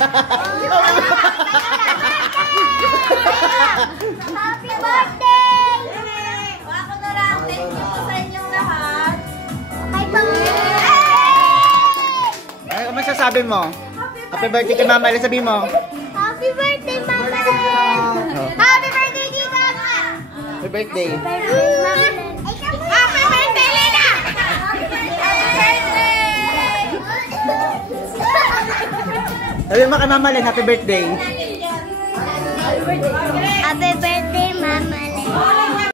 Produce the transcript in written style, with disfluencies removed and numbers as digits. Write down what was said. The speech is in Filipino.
Happy birthday! Ako na lang. Thank you po sa inyong lahat. Hi, Ay, ano masasabi mo? Happy birthday kay Mama Ellen, sabi mo. Happy birthday, Mama Ellen! Happy birthday, Tita! Happy birthday. Happy birthday, Lena! Happy birthday! Sabi mo kay Mama Ellen, happy birthday. Happy birthday, Mama